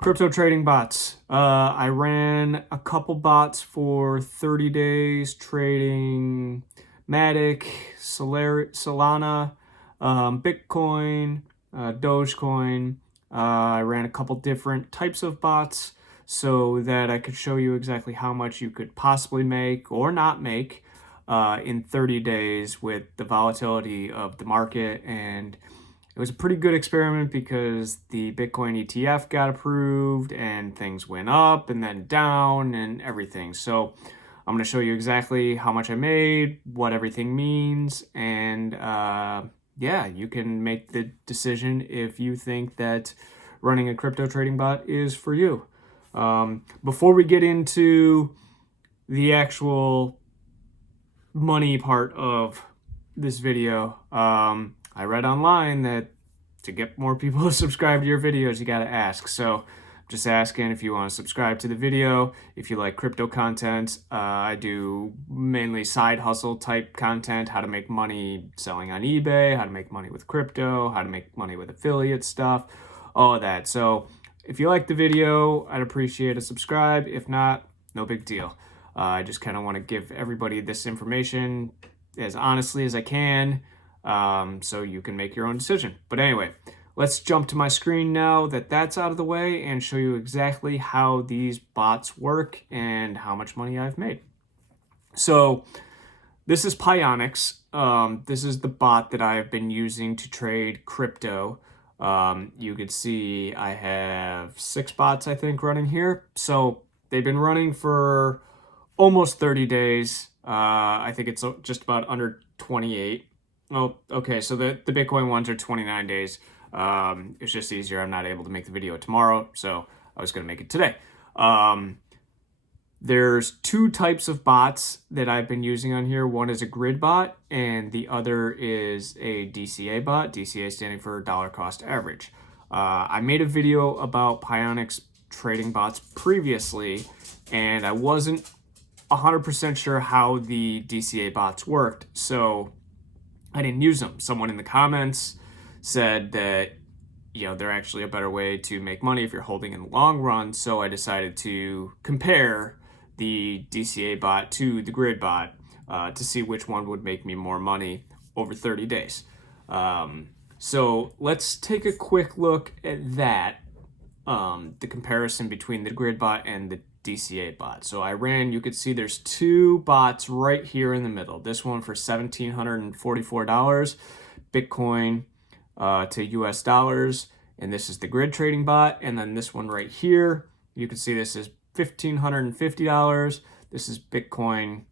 Crypto trading bots. I ran a couple bots for 30 days trading Matic, Solana, Bitcoin, Dogecoin. I ran a couple different types of bots so that I could show you exactly how much you could possibly make or not make in 30 days with the volatility of the market. And it was a pretty good experiment because the Bitcoin ETF got approved and things went up and then down and everything. So I'm going to show you exactly how much I made, what everything means, and yeah, you can make the decision if you think that running a crypto trading bot is for you. Before we get into the actual money part of this video, I read online that to get more people to subscribe to your videos, you got to ask. So just asking if you want to subscribe to the video. If you like crypto content, I do mainly side hustle type content, how to make money selling on eBay, how to make money with crypto, how to make money with affiliate stuff, all of that. So if you like the video, I'd appreciate a subscribe. If not, no big deal. I just kind of want to give everybody this information as honestly as I can, so you can make your own decision. But anyway, let's jump to my screen now that that's out of the way and show you exactly how these bots work and how much money I've made. So this is Pionex. This is the bot that I have been using to trade crypto. You could see I have 6 bots, I think, running here. So they've been running for almost 30 days. I think it's just about under 28. Oh, okay, so the Bitcoin ones are 29 days. It's just easier. I'm not able to make the video tomorrow, so I was going to make it today. There's 2 types of bots that I've been using on here. One is a grid bot, and the other is a DCA bot, DCA standing for dollar cost average. I made a video about Pionex trading bots previously, and I wasn't 100% sure how the DCA bots worked, so I didn't use them. Someone in the comments said that, they're actually a better way to make money if you're holding in the long run, so I decided to compare the DCA bot to the grid bot to see which one would make me more money over 30 days. So let's take a quick look at that, the comparison between the grid bot and the DCA bot. So you could see there's 2 bots right here in the middle. This one for $1,744, Bitcoin to US dollars, and this is the grid trading bot. And then this one right here, you can see this is $1,550. This is Bitcoin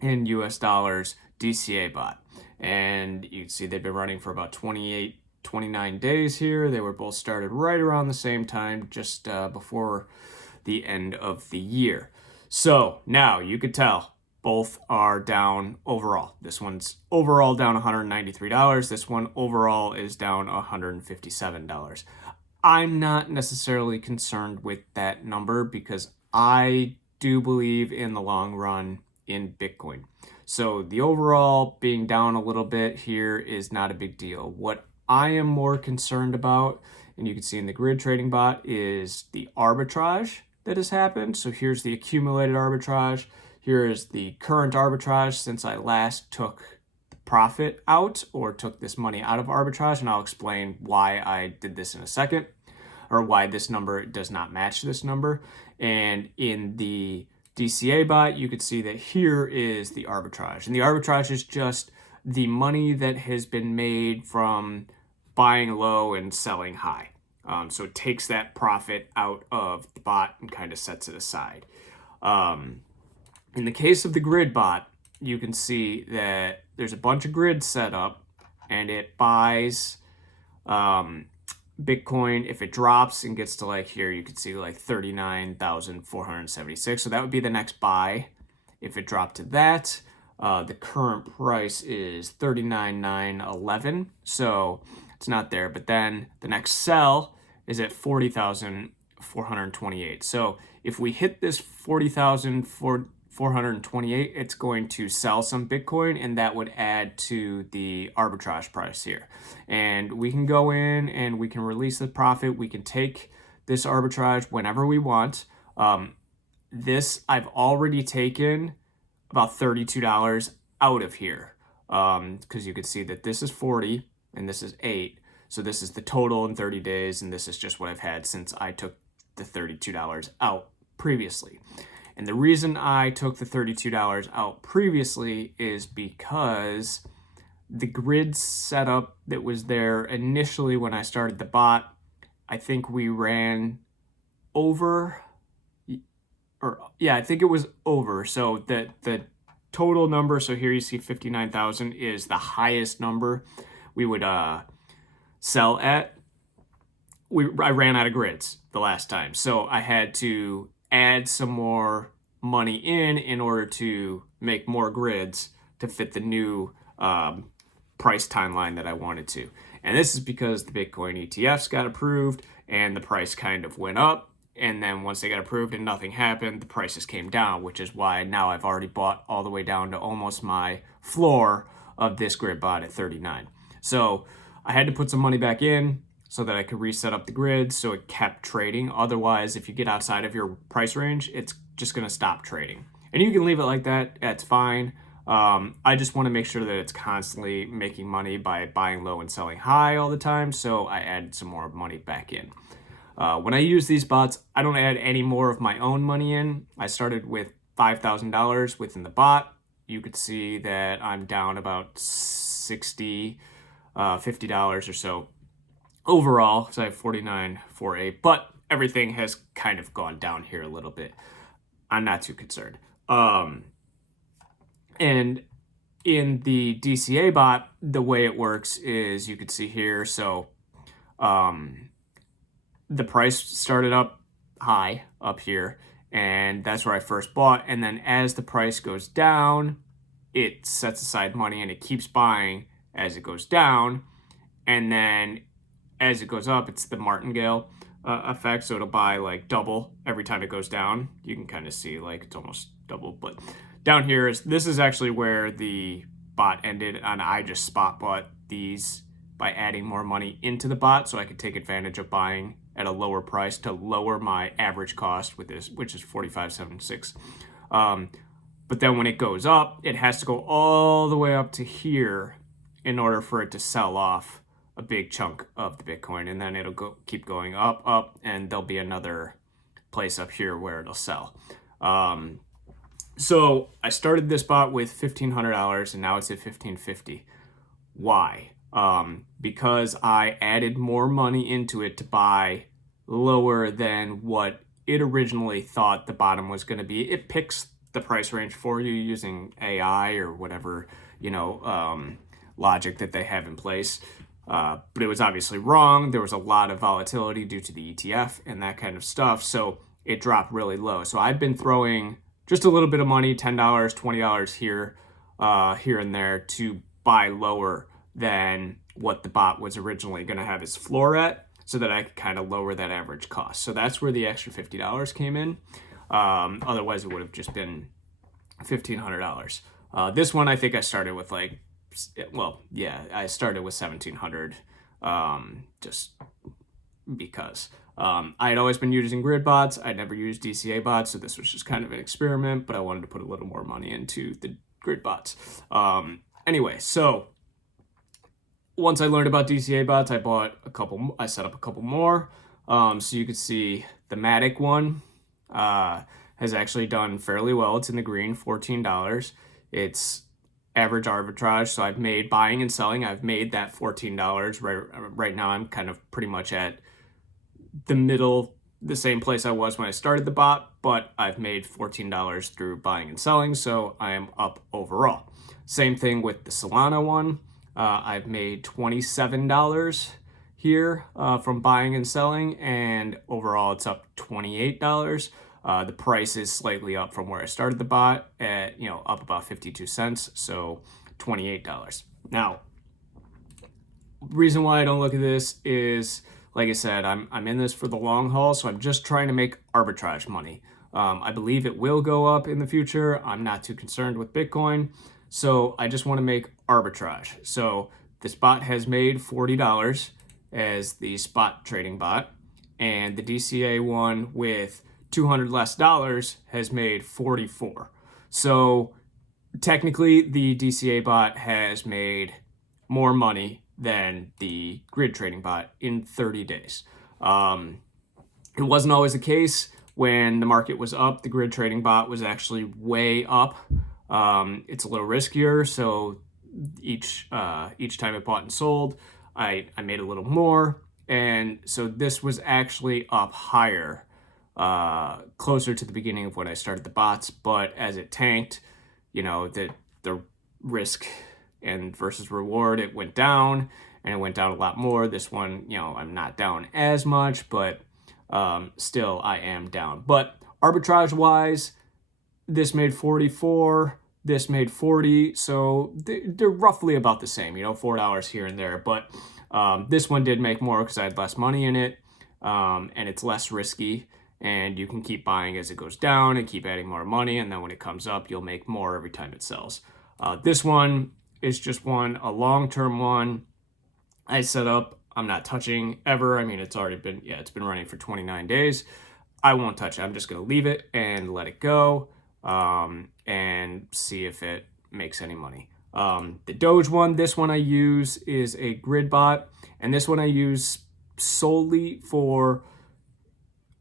in US dollars, DCA bot. And you can see they've been running for about 29 days here. They were both started right around the same time, just before the end of the year. So now you could tell both are down overall. This one's overall down $193. This one overall is down $157. I'm not necessarily concerned with that number because I do believe in the long run in Bitcoin. So the overall being down a little bit here is not a big deal. What I am more concerned about, and you can see in the grid trading bot, is the arbitrage that has happened. So here's the accumulated arbitrage. Here is the current arbitrage since I last took the profit out or took this money out of arbitrage, and I'll explain why I did this in a second, or why this number does not match this number. And in the DCA bot, you could see that here is the arbitrage. And the arbitrage is just the money that has been made from buying low and selling high. So it takes that profit out of the bot and kind of sets it aside. In the case of the grid bot, you can see that there's a bunch of grids set up, and it buys Bitcoin. If it drops and gets to like here, you can see like 39,476. So that would be the next buy. If it dropped to that, the current price is 39,911. So it's not there. But then the next sell is at 40,428. So if we hit this 40,428, it's going to sell some Bitcoin, and that would add to the arbitrage price here. And we can go in and we can release the profit. We can take this arbitrage whenever we want. This, I've already taken about $32 out of here, because you could see that this is 40 and this is 8. So this is the total in 30 days, and this is just what I've had since I took the $32 out previously. And the reason I took the $32 out previously is because the grid setup that was there initially when I started the bot, I think we ran over, or yeah, I think it was over. So the total number, so here you see 59,000 is the highest number we would sell at. I ran out of grids the last time, so I had to add some more money in order to make more grids to fit the new price timeline that I wanted to. And this is because the Bitcoin ETFs got approved and the price kind of went up. And then once they got approved and nothing happened, the prices came down, which is why now I've already bought all the way down to almost my floor of this grid bot at 39. So I had to put some money back in so that I could reset up the grid so it kept trading. Otherwise, if you get outside of your price range, it's just going to stop trading. And you can leave it like that. That's fine. I just want to make sure that it's constantly making money by buying low and selling high all the time. So I added some more money back in. When I use these bots, I don't add any more of my own money in. I started with $5,000 within the bot. You could see that I'm down about $50 or so overall, so I have 49.48, but everything has kind of gone down here a little bit. I'm not too concerned. And in the DCA bot, the way it works is you could see here, so the price started up high up here, and that's where I first bought. And then as the price goes down, it sets aside money and it keeps buying as it goes down. And then as it goes up, it's the martingale effect. So it'll buy like double every time it goes down. You can kind of see like it's almost double, but down here this is actually where the bot ended, and I just spot bought these by adding more money into the bot so I could take advantage of buying at a lower price to lower my average cost with this, which is 45.76. But then when it goes up, it has to go all the way up to here in order for it to sell off a big chunk of the Bitcoin, and then it'll keep going up, and there'll be another place up here where it'll sell. So I started this bot with $1,500, and now it's at $1,550. Why? Because I added more money into it to buy lower than what it originally thought the bottom was going to be. It picks the price range for you using AI or whatever, logic that they have in place. But it was obviously wrong. There was a lot of volatility due to the ETF and that kind of stuff. So it dropped really low. So I've been throwing just a little bit of money, $10, $20 here, here and there to buy lower than what the bot was originally going to have its floor at, so that I could kind of lower that average cost. So that's where the extra $50 came in. Otherwise, it would have just been $1,500. This one, I think I started with I started with $1,700, just because. I had always been using grid bots. I'd never used DCA bots, so this was just kind of an experiment, but I wanted to put a little more money into the grid bots. Anyway, so once I learned about DCA bots, I set up a couple more. So you could see the Matic one has actually done fairly well. It's in the green, $14. It's average arbitrage. So I've made buying and selling. I've made that $14. Right now I'm kind of pretty much at the middle, the same place I was when I started the bot, but I've made $14 through buying and selling. So I am up overall. Same thing with the Solana one. I've made $27 here from buying and selling, and overall it's up $28. The price is slightly up from where I started the bot at, up about 52 cents, so $28. Now, reason why I don't look at this is, like I said, I'm in this for the long haul, so I'm just trying to make arbitrage money. I believe it will go up in the future. I'm not too concerned with Bitcoin. So I just want to make arbitrage. So this bot has made $40 as the spot trading bot. and the DCA one with 200 less dollars has made 44. So technically, the DCA bot has made more money than the grid trading bot in 30 days. It wasn't always the case. When the market was up, the grid trading bot was actually way up. It's a little riskier, so each time it bought and sold, I made a little more, and so this was actually up higher, closer to the beginning of when I started the bots. But as it tanked, the risk and versus reward, it went down, and it went down a lot more. This one, I'm not down as much, but still I am down. But arbitrage wise, this made 44, this made 40, so they're roughly about the same, $4 here and there. But this one did make more because I had less money in it, and it's less risky, and you can keep buying as it goes down and keep adding more money, and then when it comes up, you'll make more every time it sells. This one is just a long-term one I set up. I'm not touching ever. I mean, it's been running for 29 days. I won't touch it. I'm just going to leave it and let it go, and see if it makes any money. The Doge one, this one I use is a grid bot, and this one I use solely for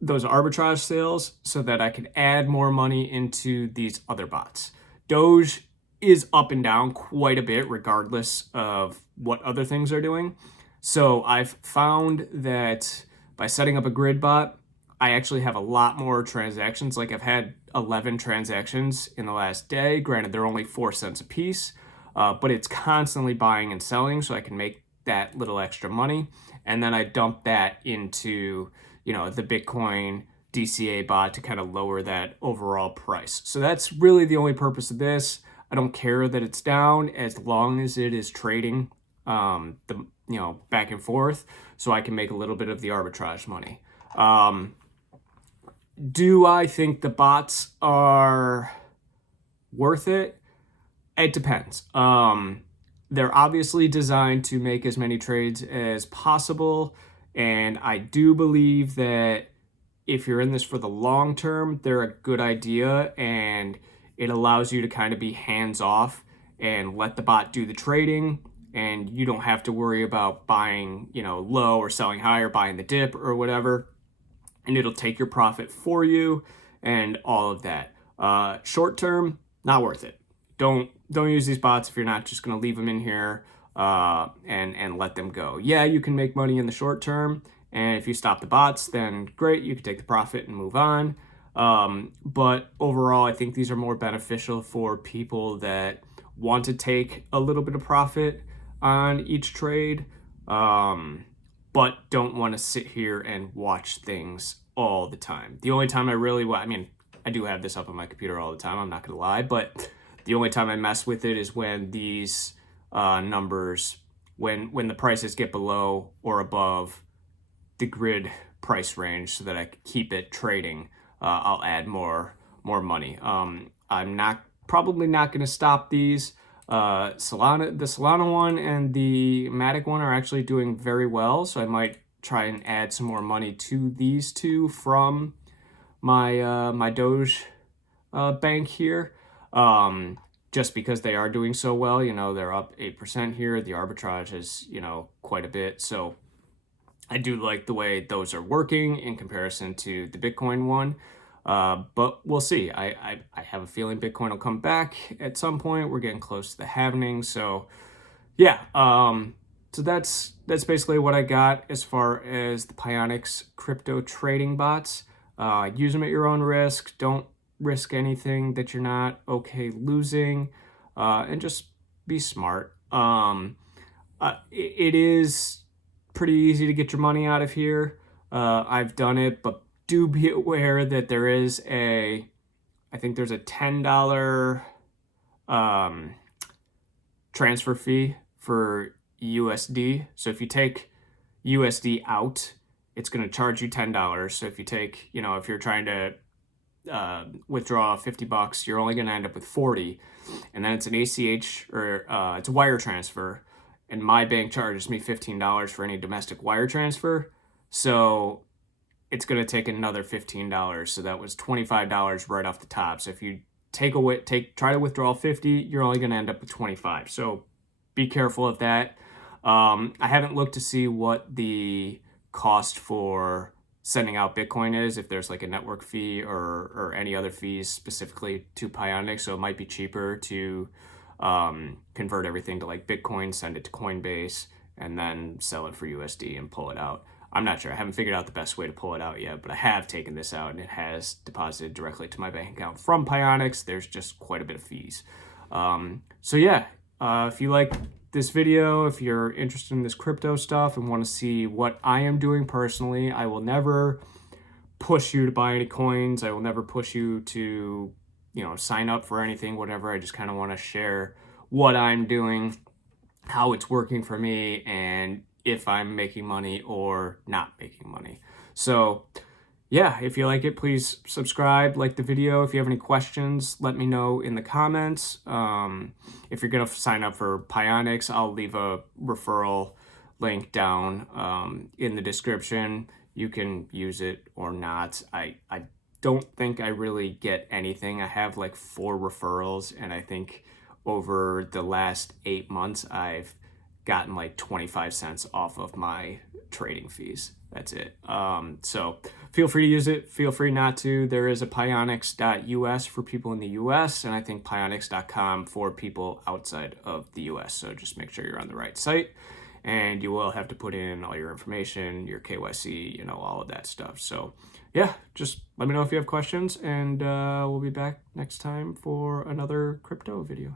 those arbitrage sales so that I can add more money into these other bots. Doge is up and down quite a bit regardless of what other things are doing. So I've found that by setting up a grid bot, I actually have a lot more transactions. Like I've had 11 transactions in the last day. Granted, they're only 4 cents a piece, but it's constantly buying and selling, so I can make that little extra money. And then I dump that into, the Bitcoin DCA bot to kind of lower that overall price. So that's really the only purpose of this. I don't care that it's down as long as it is trading back and forth, so I can make a little bit of the arbitrage money. Do I think the bots are worth it? It depends. They're obviously designed to make as many trades as possible, and I do believe that if you're in this for the long term, they're a good idea, and it allows you to kind of be hands off and let the bot do the trading, and you don't have to worry about buying, low or selling high or buying the dip or whatever, and it'll take your profit for you and all of that. Short term, not worth it. Don't use these bots if you're not just going to leave them in here and let them go. Yeah, you can make money in the short term, and if you stop the bots, then great, you can take the profit and move on. But overall, I think these are more beneficial for people that want to take a little bit of profit on each trade, but don't want to sit here and watch things all the time. The only time I do have this up on my computer all the time, I'm not going to lie, but the only time I mess with it is when these numbers, when the prices get below or above the grid price range so that I can keep it trading, I'll add more money. I'm probably not going to stop these. The Solana one and the Matic one are actually doing very well, so I might try and add some more money to these two from my Doge bank here, just because they are doing so well. They're up 8% here. The arbitrage is quite a bit, so I do like the way those are working in comparison to the Bitcoin one. But we'll see. I have a feeling Bitcoin will come back at some point. We're getting close to the halving. So yeah, so that's basically what I got as far as the Pionex crypto trading bots. Use them at your own risk. Don't risk anything that you're not okay losing, and just be smart. It is pretty easy to get your money out of here. I've done it, but do be aware that there's a $10 transfer fee for USD. So if you take USD out, it's going to charge you $10. So if you take, if you're trying to withdraw $50, you're only going to end up with 40, and then it's an ACH or it's a wire transfer, and my bank charges me $15 for any domestic wire transfer. So it's going to take another $15. So that was $25 right off the top. So if you try to withdraw 50, you're only going to end up with 25. So be careful of that. I haven't looked to see what the cost for sending out Bitcoin is, if there's like a network fee or any other fees specifically to Pionex. So it might be cheaper to convert everything to like Bitcoin, send it to Coinbase, and then sell it for USD and pull it out. I'm not sure. I haven't figured out the best way to pull it out yet, but I have taken this out and it has deposited directly to my bank account from Pionex. There's just quite a bit of fees. So yeah, if you like this video, if you're interested in this crypto stuff and want to see what I am doing personally, I will never push you to buy any coins. I will never push you to, sign up for anything, whatever. I just kind of want to share what I'm doing, how it's working for me, and if I'm making money or not making money. So yeah, if you like it, please subscribe, like the video. If you have any questions, let me know in the comments. If you're going to sign up for Pionex, I'll leave a referral link down in the description. You can use it or not. I don't think I really get anything. I have like 4 referrals, and I think over the last 8 months, I've gotten like 25 cents off of my trading fees. That's it. So feel free to use it. Feel free not to. There is a Pionex.us for people in the US, and I think Pionex.com for people outside of the US. So just make sure you're on the right site, and you will have to put in all your information, your KYC, all of that stuff. So yeah, just let me know if you have questions, and we'll be back next time for another crypto video.